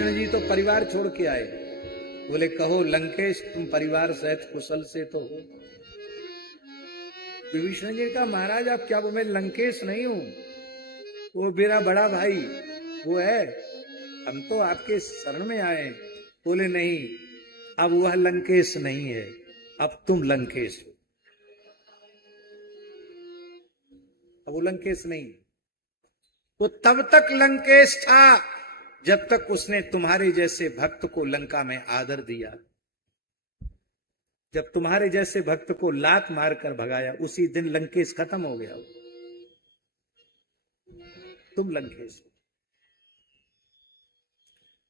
विभीषण जी तो परिवार छोड़ के आए। बोले कहो लंकेश तुम परिवार सहित कुशल से तो हो। विभीषण जी का महाराज आप क्या बोले, मैं लंकेश नहीं हूं, वो मेरा बड़ा भाई वो है, हम तो आपके शरण में आए। बोले नहीं, अब वह लंकेश नहीं है, अब तुम लंकेश हो। अब वो लंकेश नहीं, वो तब तक लंकेश था जब तक उसने तुम्हारे जैसे भक्त को लंका में आदर दिया। जब तुम्हारे जैसे भक्त को लात मारकर भगाया, उसी दिन लंकेश खत्म हो गया। तुम लंकेश हो।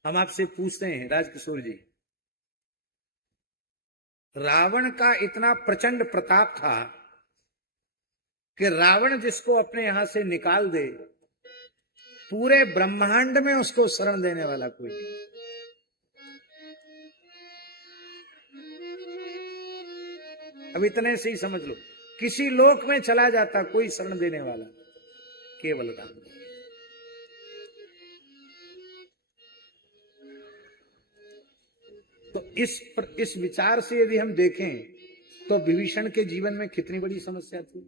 हम आपसे पूछते हैं राजकिशोर जी, रावण का इतना प्रचंड प्रताप था कि रावण जिसको अपने यहां से निकाल दे, पूरे ब्रह्मांड में उसको शरण देने वाला कोई नहीं। अब इतने से ही समझ लो, किसी लोक में चला जाता कोई शरण देने वाला, केवल राम। तो इस विचार से यदि हम देखें तो विभीषण के जीवन में कितनी बड़ी समस्या थी।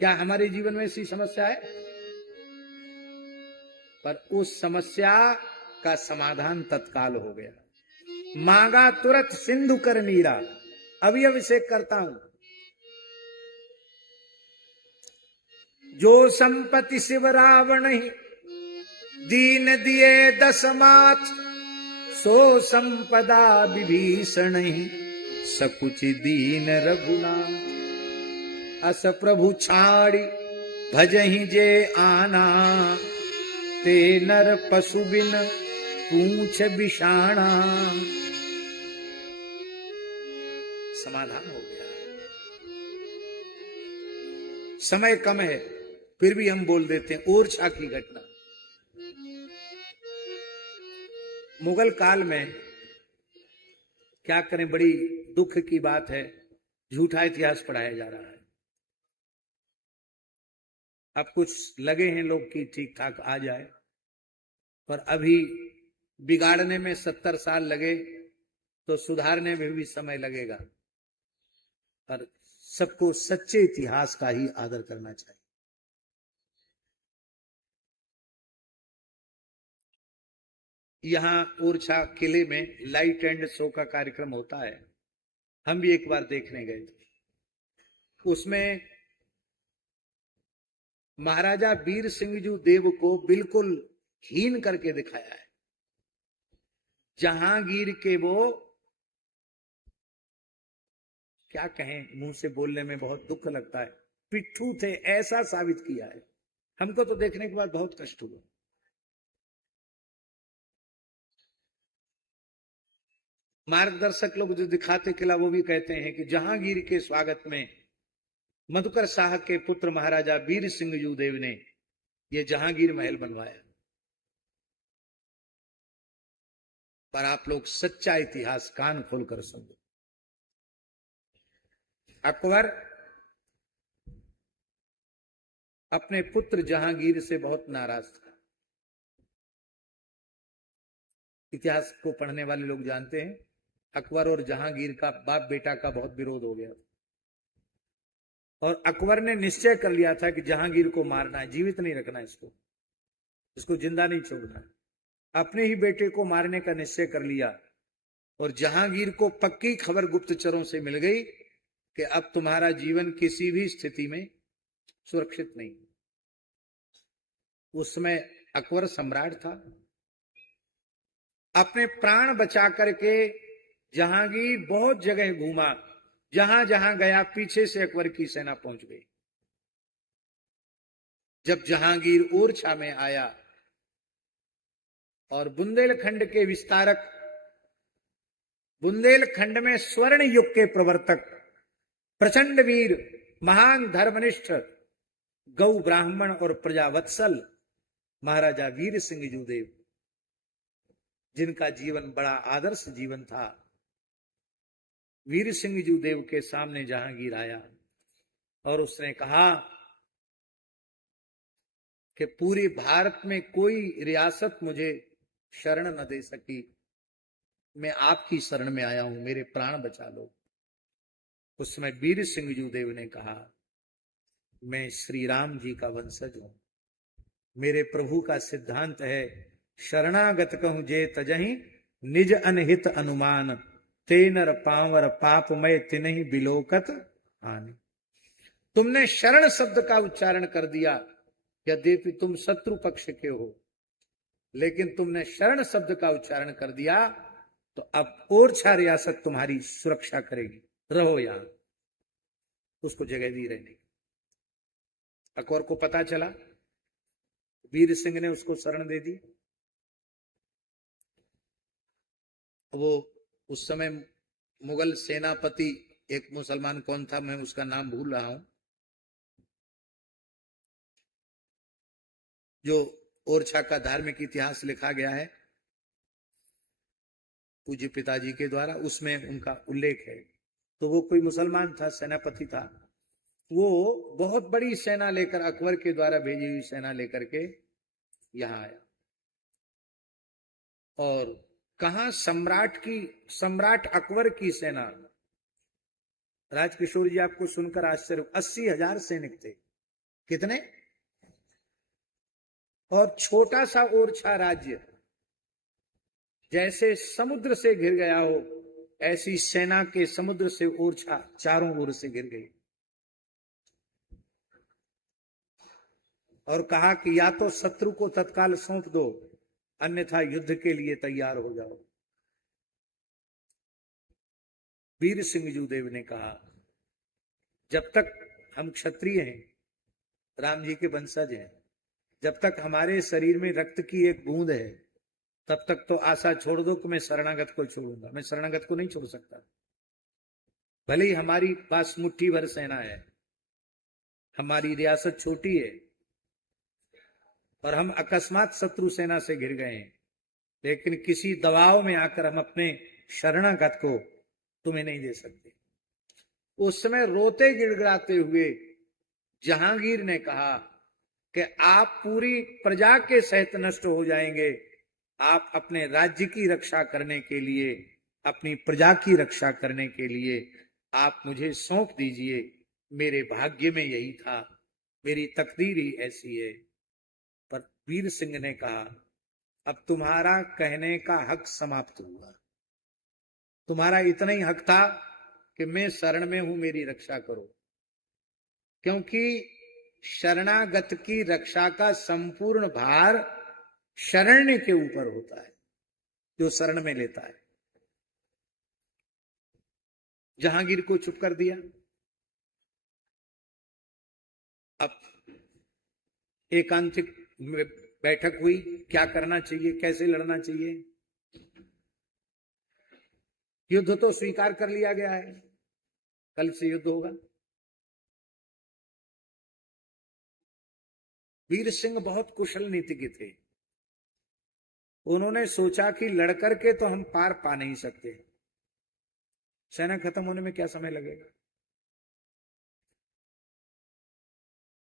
क्या हमारे जीवन में ऐसी समस्या है? पर उस समस्या का समाधान तत्काल हो गया। मांगा तुरंत सिंधु कर नीरा, अभी अभिषेक करता हूं। जो संपत्ति शिव रावण ही दीन दिए दशमात, सो संपदा विभीषण ही सकुच दीन रघुनाथ। अस प्रभु छाड़ी भजहि जे आना, ते नर पशु बिन पूछ बिषाणा। समाधान हो गया। समय कम है फिर भी हम बोल देते हैं। ओरछा की घटना, मुगल काल में, क्या करें, बड़ी दुख की बात है, झूठा इतिहास पढ़ाया जा रहा है। अब कुछ लगे हैं लोग कि ठीक ठाक आ जाए, पर अभी बिगाड़ने में 70 साल लगे तो सुधारने में भी समय लगेगा। पर सबको सच्चे इतिहास का ही आदर करना चाहिए। यहां ओरछा किले में लाइट एंड शो का कार्यक्रम होता है, हम भी एक बार देखने गए थे। उसमें महाराजा वीर सिंह देव को बिल्कुल हीन करके दिखाया है। जहांगीर के वो, क्या कहें, मुंह से बोलने में बहुत दुख लगता है, पिट्ठू थे, ऐसा साबित किया है। हमको तो देखने के बाद बहुत कष्ट हुआ। मार्गदर्शक लोग जो दिखाते किला, वो भी कहते हैं कि जहांगीर के स्वागत में मधुकर शाह के पुत्र महाराजा वीर सिंह देव ने यह जहांगीर महल बनवाया। पर आप लोग सच्चा इतिहास कान खोलकर सुनो। अकबर अपने पुत्र जहांगीर से बहुत नाराज था। इतिहास को पढ़ने वाले लोग जानते हैं, अकबर और जहांगीर का बाप बेटा का बहुत विरोध हो गया, और अकबर ने निश्चय कर लिया था कि जहांगीर को मारना है, जीवित नहीं रखना, इसको जिंदा नहीं छोड़ना। अपने ही बेटे को मारने का निश्चय कर लिया, और जहांगीर को पक्की खबर गुप्तचरों से मिल गई कि अब तुम्हारा जीवन किसी भी स्थिति में सुरक्षित नहीं। उस समय अकबर सम्राट था। अपने प्राण बचा करके जहांगीर बहुत जगह घूमा, जहां जहां गया पीछे से अकबर की सेना पहुंच गई। जब जहांगीर ओरछा में आया और बुंदेलखंड के विस्तारक, बुंदेलखंड में स्वर्ण युग के प्रवर्तक, प्रचंड वीर, महान धर्मनिष्ठ, गौ ब्राह्मण और प्रजावत्सल महाराजा वीर सिंह देव, जिनका जीवन बड़ा आदर्श जीवन था, वीर सिंह देव के सामने जहांगीर आया और उसने कहा कि पूरे भारत में कोई रियासत मुझे शरण न दे सकी, मैं आपकी शरण में आया हूं, मेरे प्राण बचा लो। उस समय वीर सिंह जूदेव ने कहा, मैं श्री राम जी का वंशज हूं, मेरे प्रभु का सिद्धांत है, शरणागत कहूं जे तजहि निज अनहित अनुमान, तेनर पावर पापमय तिनहि बिलोकत हानि। तुमने शरण शब्द का उच्चारण कर दिया, यद्यपि तुम शत्रु पक्ष के हो, लेकिन तुमने शरण शब्द का उच्चारण कर दिया तो अब ओरछा रियासत तुम्हारी सुरक्षा करेगी, रहो यहां। उसको जगह दी रहने। अकबर को पता चला, वीर सिंह ने उसको शरण दे दी। वो उस समय मुगल सेनापति एक मुसलमान कौन था, मैं उसका नाम भूल रहा हूं, जो ओरछा का धार्मिक इतिहास लिखा गया है पूज्य पिताजी के द्वारा, उसमें उनका उल्लेख है। तो वो कोई मुसलमान था, सेनापति था। वो बहुत बड़ी सेना लेकर, अकबर के द्वारा भेजी हुई सेना लेकर के यहां आया। और कहा, सम्राट अकबर की सेना। राजकिशोर जी, आपको सुनकर आश्चर्य, 80,000 सैनिक थे। कितने? और छोटा सा ओरछा राज्य जैसे समुद्र से घिर गया हो, ऐसी सेना के समुद्र से ओरछा चारों ओर से घिर गई। और कहा कि या तो शत्रु को तत्काल सौंप दो, अन्यथा युद्ध के लिए तैयार हो जाओ। वीर सिंह जूदेव ने कहा, जब तक हम क्षत्रिय हैं, राम जी के वंशज हैं, जब तक हमारे शरीर में रक्त की एक बूंद है, तब तक तो आशा छोड़ दो कि मैं शरणागत को छोड़ूंगा। मैं शरणागत को नहीं छोड़ सकता, भले ही हमारी पास मुट्ठी भर सेना है, हमारी रियासत छोटी है और हम अकस्मात शत्रु सेना से घिर गए हैं, लेकिन किसी दबाव में आकर हम अपने शरणागत को तुम्हें नहीं दे सकते। उस समय रोते गिड़गिड़ाते हुए जहांगीर ने कहा कि आप पूरी प्रजा के सहित नष्ट हो जाएंगे, आप अपने राज्य की रक्षा करने के लिए, अपनी प्रजा की रक्षा करने के लिए आप मुझे सौंप दीजिए। मेरे भाग्य में यही था, मेरी तकदीर ही ऐसी है। पर वीर सिंह ने कहा, अब तुम्हारा कहने का हक समाप्त हुआ। तुम्हारा इतना ही हक था कि मैं शरण में हूं, मेरी रक्षा करो, क्योंकि शरणागत की रक्षा का संपूर्ण भार शरण्य के ऊपर होता है, जो शरण में लेता है। जहांगीर को चुप कर दिया। अब एकांतिक बैठक हुई, क्या करना चाहिए, कैसे लड़ना चाहिए। युद्ध तो स्वीकार कर लिया गया है, कल से युद्ध होगा। वीर सिंह बहुत कुशल नीतिज्ञ थे। उन्होंने सोचा कि लड़कर के तो हम पार पा नहीं सकते, सेना खत्म होने में क्या समय लगेगा,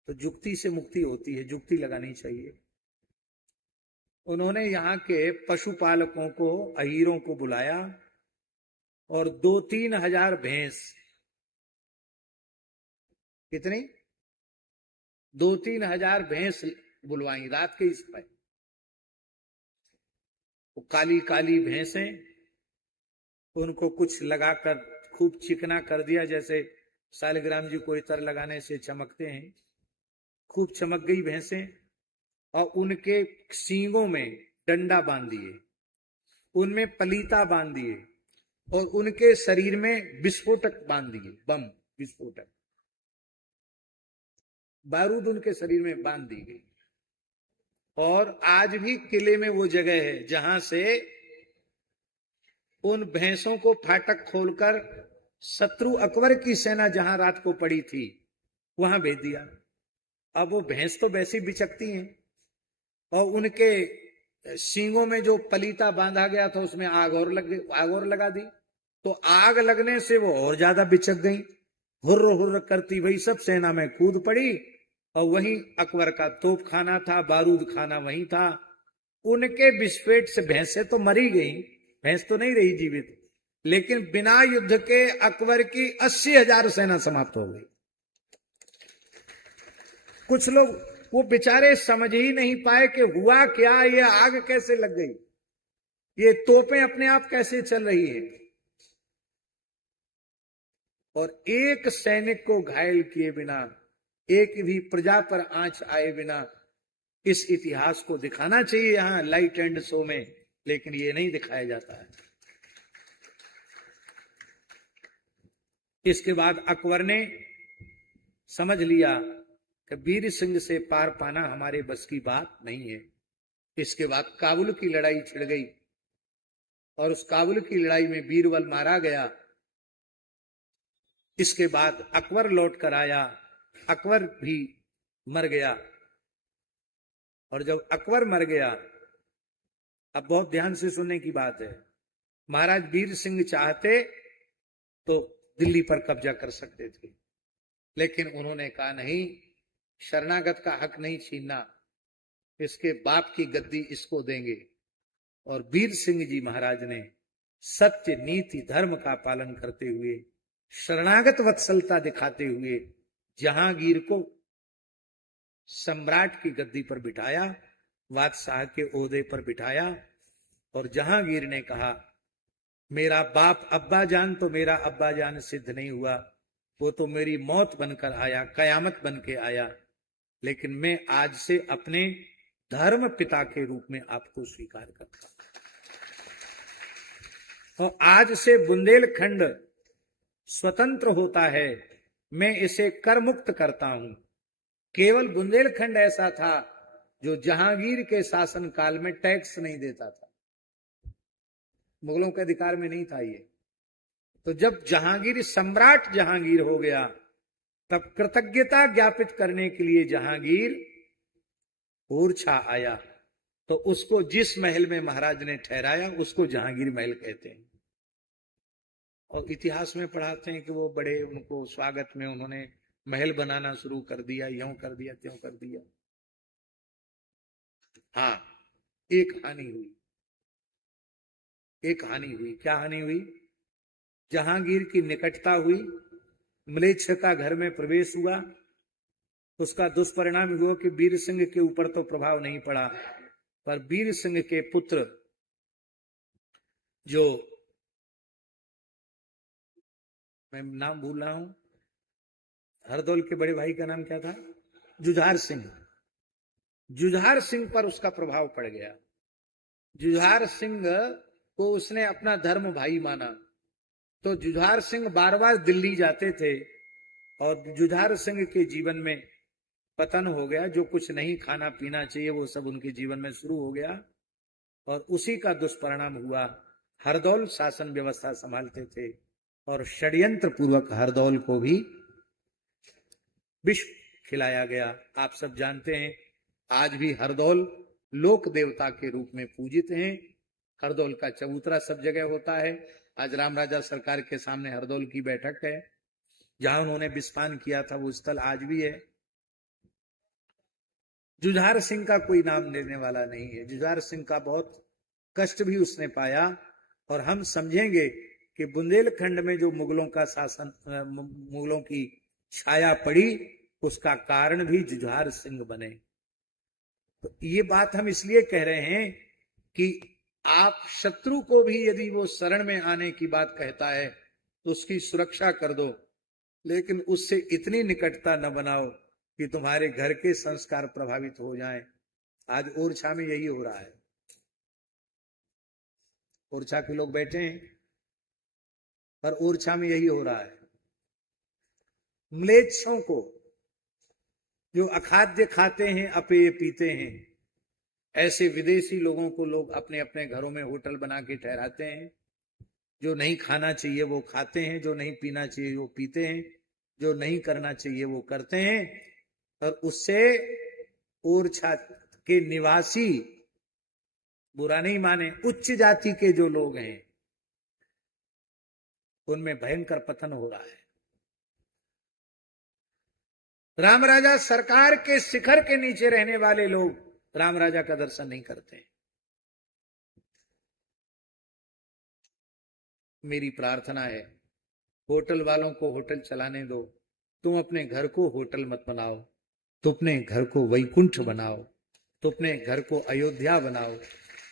तो जुक्ति से मुक्ति होती है, जुक्ति लगानी चाहिए। उन्होंने यहाँ के पशुपालकों को, अहीरों को बुलाया और 2-3 हजार भैंस, कितनी? 2-3 हजार भैंस बुलवाई रात के इस पर। काली काली भैंसें, उनको कुछ लगाकर खूब चिकना कर दिया, जैसे शालिग्राम जी को इतर लगाने से चमकते हैं, खूब चमक गई भैंसें। और उनके सींगों में डंडा बांध दिए, उनमें पलीता बांध दिए और उनके शरीर में विस्फोटक बांध दिए, बम विस्फोटक बारूद उनके शरीर में बांध दी गई। और आज भी किले में वो जगह है जहां से उन भैंसों को फाटक खोलकर शत्रु अकबर की सेना जहां रात को पड़ी थी वहां भेज दिया। अब वो भैंस तो वैसी बिचकती हैं और उनके सींगों में जो पलीता बांधा गया था उसमें आग और लगा दी, तो आग लगने से वो और ज्यादा बिचक गई, हुर्र हुर्र करती वही सब सेना में कूद पड़ी और वहीं अकबर का तोप खाना था, बारूद खाना वहीं था। उनके विस्फोट से भैंसें तो मरी गई, भैंस तो नहीं रही जीवित, लेकिन बिना युद्ध के अकबर की 80,000 सेना समाप्त हो गई। कुछ लोग वो बेचारे समझ ही नहीं पाए कि हुआ क्या, ये आग कैसे लग गई, ये तोपें अपने आप कैसे चल रही है। और एक सैनिक को घायल किए बिना, एक भी प्रजा पर आंच आए बिना इस इतिहास को दिखाना चाहिए यहां लाइट एंड शो में, लेकिन ये नहीं दिखाया जाता है। इसके बाद अकबर ने समझ लिया कि वीर सिंह से पार पाना हमारे बस की बात नहीं है। इसके बाद काबुल की लड़ाई छिड़ गई और उस काबुल की लड़ाई में बीरबल मारा गया। इसके बाद अकबर लौट कर आया, अकबर भी मर गया। और जब अकबर मर गया, अब बहुत ध्यान से सुनने की बात है, महाराज वीर सिंह चाहते तो दिल्ली पर कब्जा कर सकते थे, लेकिन उन्होंने कहा नहीं, शरणागत का हक नहीं छीनना, इसके बाप की गद्दी इसको देंगे। और वीर सिंह जी महाराज ने सत्य नीति धर्म का पालन करते हुए, शरणागत वत्सलता दिखाते हुए जहांगीर को सम्राट की गद्दी पर बिठाया, बादशाह के ओहदे पर बिठाया। और जहांगीर ने कहा, मेरा बाप अब्बा जान तो मेरा अब्बा जान सिद्ध नहीं हुआ, वो तो मेरी मौत बनकर आया, कयामत बन के आया, लेकिन मैं आज से अपने धर्म पिता के रूप में आपको स्वीकार करता हूं। और आज से बुंदेलखंड स्वतंत्र होता है, मैं इसे कर मुक्त करता हूं। केवल बुंदेलखंड ऐसा था जो जहांगीर के शासन काल में टैक्स नहीं देता था, मुगलों के अधिकार में नहीं था ये। तो जब जहांगीर सम्राट जहांगीर हो गया, तब कृतज्ञता ज्ञापित करने के लिए जहांगीर ओरछा आया, तो उसको जिस महल में महाराज ने ठहराया उसको जहांगीर महल कहते हैं। और इतिहास में पढ़ाते हैं कि वो बड़े, उनको स्वागत में उन्होंने महल बनाना शुरू कर दिया, यूं कर दिया, त्यों कर दिया। हाँ, एक हानि हुई, एक हानि हुई। क्या हानि हुई? जहांगीर की निकटता हुई, म्लेच्छ का घर में प्रवेश हुआ, उसका दुष्परिणाम हुआ कि वीर सिंह के ऊपर तो प्रभाव नहीं पड़ा, पर वीर सिंह के पुत्र जो, मैं नाम भूल रहा हूं, हरदौल के बड़े भाई का नाम क्या था? जुझार सिंह। जुझार सिंह पर उसका प्रभाव पड़ गया। जुझार सिंह को उसने अपना धर्म भाई माना, तो जुझार सिंह बार बार दिल्ली जाते थे और जुझार सिंह के जीवन में पतन हो गया। जो कुछ नहीं खाना पीना चाहिए वो सब उनके जीवन में शुरू हो गया, और उसी का दुष्परिणाम हुआ। हरदौल शासन व्यवस्था संभालते थे और षड्यंत्र पूर्वक हरदौल को भी विष खिलाया गया। आप सब जानते हैं, आज भी हरदौल लोक देवता के रूप में पूजित हैं। हरदौल का चबूतरा सब जगह होता है। आज राम राजा सरकार के सामने हरदौल की बैठक है, जहां उन्होंने विस्फान किया था वो स्थल आज भी है। जुझार सिंह का कोई नाम लेने वाला नहीं है। जुझार सिंह का बहुत कष्ट भी उसने पाया, और हम समझेंगे कि बुंदेलखंड में जो मुगलों का शासन, मुगलों की छाया पड़ी, उसका कारण भी जुझार सिंह बने। तो ये बात हम इसलिए कह रहे हैं कि आप शत्रु को भी यदि वो शरण में आने की बात कहता है तो उसकी सुरक्षा कर दो, लेकिन उससे इतनी निकटता न बनाओ कि तुम्हारे घर के संस्कार प्रभावित हो जाएं। आज ओरछा में यही हो रहा है। ओरछा के लोग बैठे हैं, पर ओरछा में यही हो रहा है। म्लेच्छों को, जो अखाद्य खाते हैं, अपेय पीते हैं, ऐसे विदेशी लोगों को लोग अपने अपने घरों में होटल बना के ठहराते हैं। जो नहीं खाना चाहिए वो खाते हैं, जो नहीं पीना चाहिए वो पीते हैं, जो नहीं करना चाहिए वो करते हैं। और उससे ओरछा के निवासी, बुरा नहीं माने, उच्च जाति के जो लोग हैं उनमें भयंकर पतन हो रहा है। राम राजा सरकार के शिखर के नीचे रहने वाले लोग राम राजा का दर्शन नहीं करते हैं। मेरी प्रार्थना है, होटल वालों को होटल चलाने दो, तुम अपने घर को होटल मत बनाओ, तुम अपने घर को वैकुंठ बनाओ, तुम अपने घर को अयोध्या बनाओ,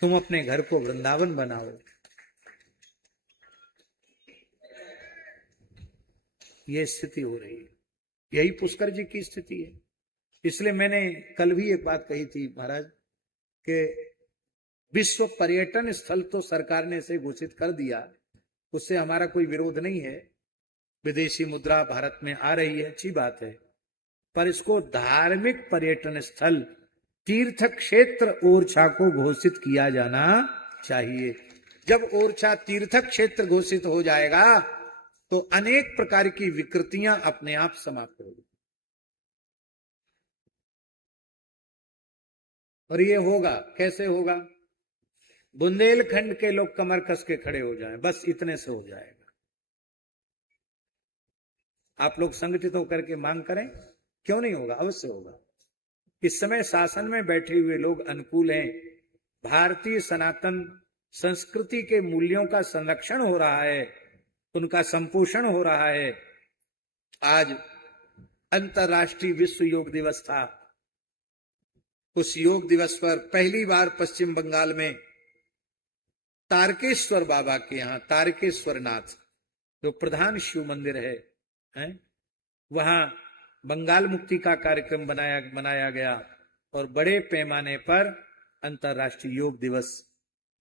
तुम अपने घर को वृंदावन बनाओ। ये स्थिति हो रही है, यही पुष्कर जी की स्थिति है। इसलिए मैंने कल भी एक बात कही थी महाराज कि विश्व पर्यटन स्थल तो सरकार ने इसे घोषित कर दिया, उससे हमारा कोई विरोध नहीं है। विदेशी मुद्रा भारत में आ रही है, अच्छी बात है, पर इसको धार्मिक पर्यटन स्थल, तीर्थ क्षेत्र ओरछा को घोषित किया जाना चाहिए। जब ओरछा तीर्थ क्षेत्र घोषित हो जाएगा तो अनेक प्रकार की विकृतियां अपने आप समाप्त होगी। और ये होगा, कैसे होगा? बुंदेलखंड के लोग कमर कस के खड़े हो जाएं, बस इतने से हो जाएगा। आप लोग संगठित होकर के मांग करें, क्यों नहीं होगा? अवश्य होगा। इस समय शासन में बैठे हुए लोग अनुकूल हैं, भारतीय सनातन संस्कृति के मूल्यों का संरक्षण हो रहा है, उनका संपोषण हो रहा है। आज अंतर्राष्ट्रीय विश्व योग दिवस था। उस योग दिवस पर पहली बार पश्चिम बंगाल में तारकेश्वर बाबा के यहाँ, तारकेश्वर नाथ जो प्रधान शिव मंदिर है, वहां बंगाल मुक्ति का कार्यक्रम मनाया गया और बड़े पैमाने पर अंतर्राष्ट्रीय योग दिवस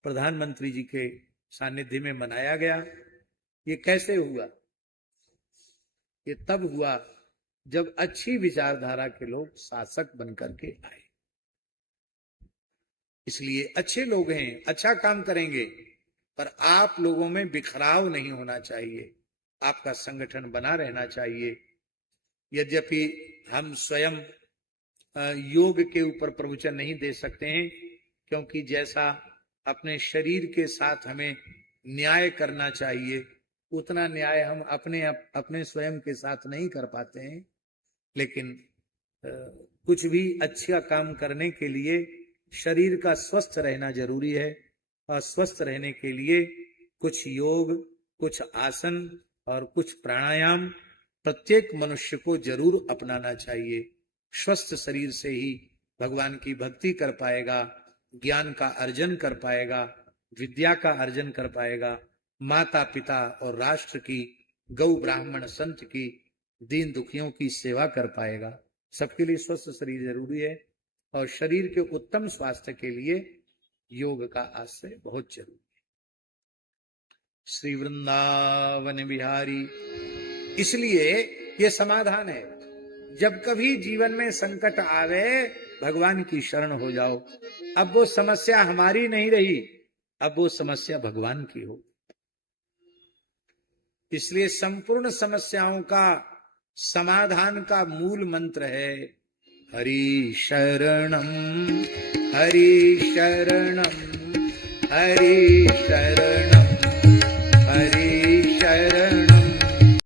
प्रधानमंत्री जी के सानिध्य में मनाया गया। ये कैसे हुआ? ये तब हुआ जब अच्छी विचारधारा के लोग शासक बनकर के आए। इसलिए अच्छे लोग हैं, अच्छा काम करेंगे, पर आप लोगों में बिखराव नहीं होना चाहिए, आपका संगठन बना रहना चाहिए। यद्यपि हम स्वयं योग के ऊपर प्रवचन नहीं दे सकते हैं, क्योंकि जैसा अपने शरीर के साथ हमें न्याय करना चाहिए उतना न्याय हम अपने स्वयं के साथ नहीं कर पाते हैं। लेकिन कुछ भी अच्छा काम करने के लिए शरीर का स्वस्थ रहना जरूरी है, और स्वस्थ रहने के लिए कुछ योग, कुछ आसन और कुछ प्राणायाम प्रत्येक मनुष्य को जरूर अपनाना चाहिए। स्वस्थ शरीर से ही भगवान की भक्ति कर पाएगा, ज्ञान का अर्जन कर पाएगा, विद्या का अर्जन कर पाएगा, माता पिता और राष्ट्र की, गौ ब्राह्मण संत की, दीन दुखियों की सेवा कर पाएगा। सबके लिए स्वस्थ शरीर जरूरी है, और शरीर के उत्तम स्वास्थ्य के लिए योग का आश्रय बहुत जरूरी है। श्री वृंदावन बिहारी। इसलिए ये समाधान है, जब कभी जीवन में संकट आवे भगवान की शरण हो जाओ। अब वो समस्या हमारी नहीं रही, अब वो समस्या भगवान की हो। इसलिए संपूर्ण समस्याओं का समाधान का मूल मंत्र है हरि शरणम, हरि शरणम, हरि शरणम।